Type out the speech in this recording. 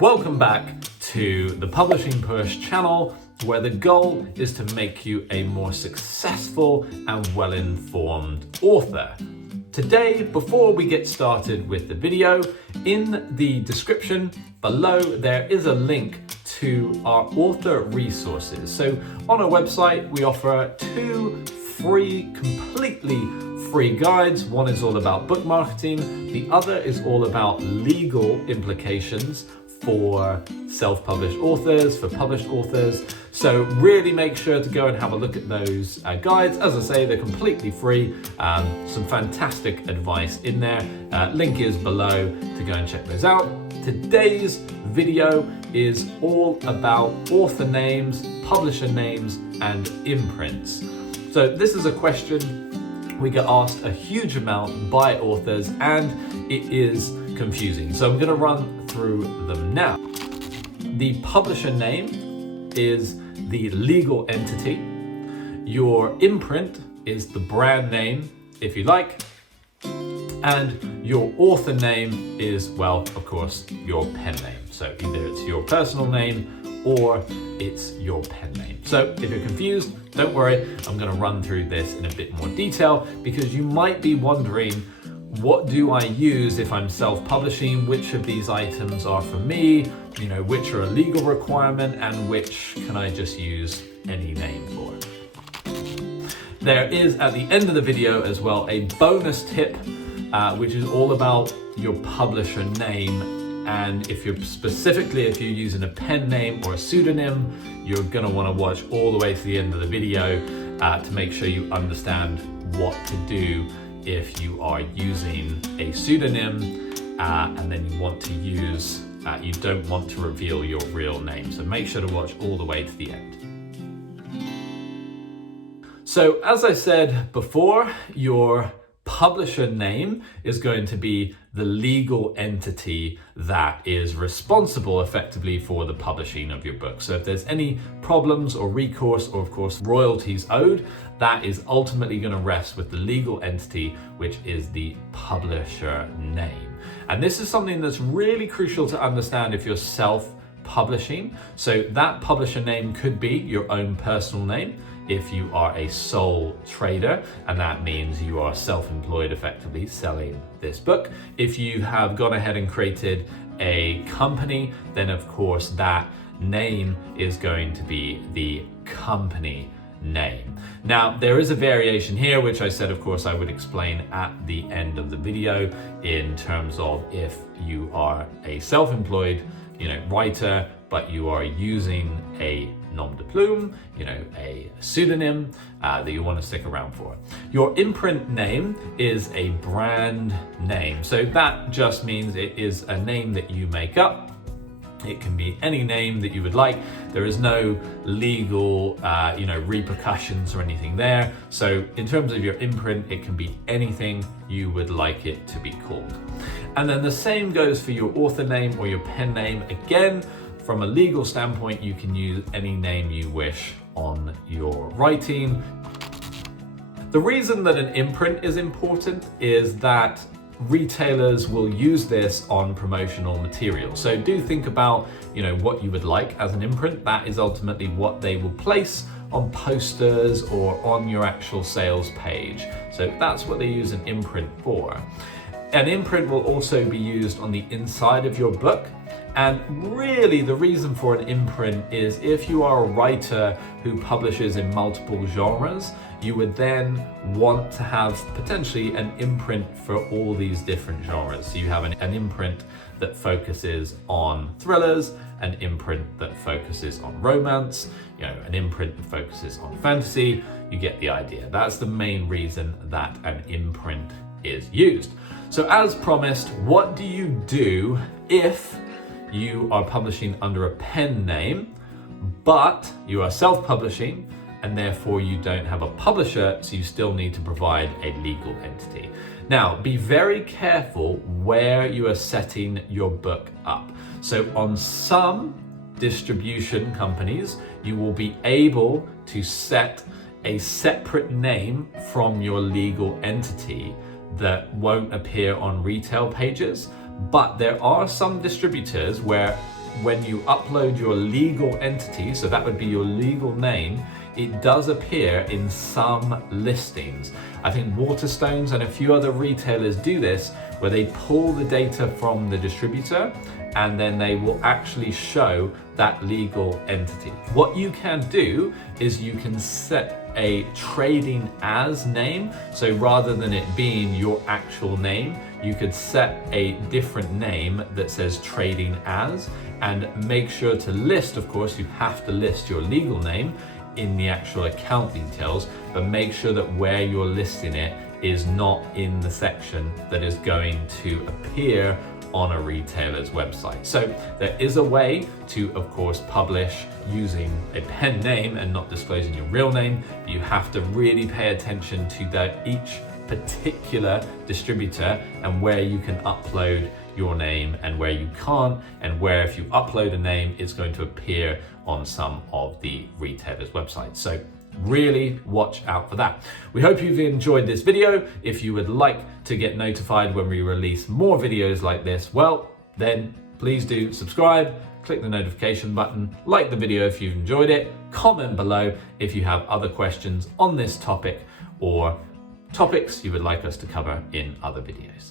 Welcome back to the Publishing Push channel, where the goal is to make you a more successful and well-informed author. Today, before we get started with the video, in the description below there is a link to our author resources. So on our website we offer two completely free guides. One is all about book marketing, the other is all about legal implications for self-published authors, for published authors. So really make sure to go and have a look at those guides. As I say, they're completely free. Some fantastic advice in there. Link is below to go and check those out. Today's video is all about author names, publisher names, and imprints. So this is a question we get asked a huge amount by authors, and it is confusing. So I'm going to run through them now. The publisher name is the legal entity. Your imprint is the brand name, if you like. And your author name is, well, of course, your pen name. So either it's your personal name or it's your pen name. So if you're confused, don't worry, I'm going to run through this in a bit more detail, because you might be wondering, what do I use if I'm self-publishing? Which of these items are for me? You know, which are a legal requirement and which can I just use any name for? There is, at the end of the video as well, a bonus tip, which is all about your publisher name. And if you're using a pen name or a pseudonym, you're gonna wanna watch all the way to the end of the video to make sure you understand what to do if you are using a pseudonym and then you want to use, you don't want to reveal your real name. So make sure to watch all the way to the end. So as I said before, your publisher name is going to be the legal entity that is responsible effectively for the publishing of your book. So if there's any problems or recourse or of course royalties owed, that is ultimately going to rest with the legal entity, which is the publisher name. And this is something that's really crucial to understand if you're self-publishing. So that publisher name could be your own personal name if you are a sole trader, and that means you are self-employed effectively selling this book. If you have gone ahead and created a company, then of course that name is going to be the company name. Now there is a variation here, which I said of course I would explain at the end of the video, in terms of if you are a self-employed writer, but you are using a nom de plume, a pseudonym that you want to stick around for. Your imprint name is a brand name. So that just means it is a name that you make up. It can be any name that you would like. There is no legal, repercussions or anything there. So in terms of your imprint, it can be anything you would like it to be called. And then the same goes for your author name or your pen name. Again, from a legal standpoint, you can use any name you wish on your writing. The reason that an imprint is important is that retailers will use this on promotional material. So do think about, what you would like as an imprint. That is ultimately what they will place on posters or on your actual sales page. So that's what they use an imprint for. An imprint will also be used on the inside of your book. And really the reason for an imprint is if you are a writer who publishes in multiple genres, you would then want to have potentially an imprint for all these different genres. So you have an imprint that focuses on thrillers, an imprint that focuses on romance, an imprint that focuses on fantasy. You get the idea. That's the main reason that an imprint is used. So as promised, what do you do if you are publishing under a pen name, but you are self-publishing and therefore you don't have a publisher, so you still need to provide a legal entity? Now, be very careful where you are setting your book up. So on some distribution companies, you will be able to set a separate name from your legal entity that won't appear on retail pages. But there are some distributors where when you upload your legal entity, so that would be your legal name, it does appear in some listings. I think Waterstones and a few other retailers do this, where they pull the data from the distributor and then they will actually show that legal entity. What you can do is you can set a trading as name. So rather than it being your actual name, you could set a different name that says trading as, and make sure to list, of course, you have to list your legal name in the actual account details, but make sure that where you're listing it is not in the section that is going to appear on a retailer's website. So there is a way to, of course, publish using a pen name and not disclosing your real name, but you have to really pay attention to each particular distributor and where you can upload your name and where you can't, and where if you upload a name, it's going to appear on some of the retailers' websites. So really watch out for that. We hope you've enjoyed this video. If you would like to get notified when we release more videos like this, well, then please do subscribe, click the notification button, like the video if you've enjoyed it, comment below if you have other questions on this topic or topics you would like us to cover in other videos.